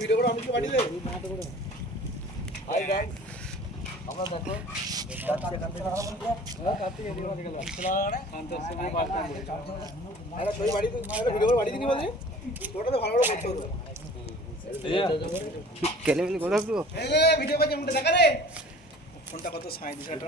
video করে আমি কি বাড়ি দেই আমরা দেখো ফোনটা কত 37 টাকা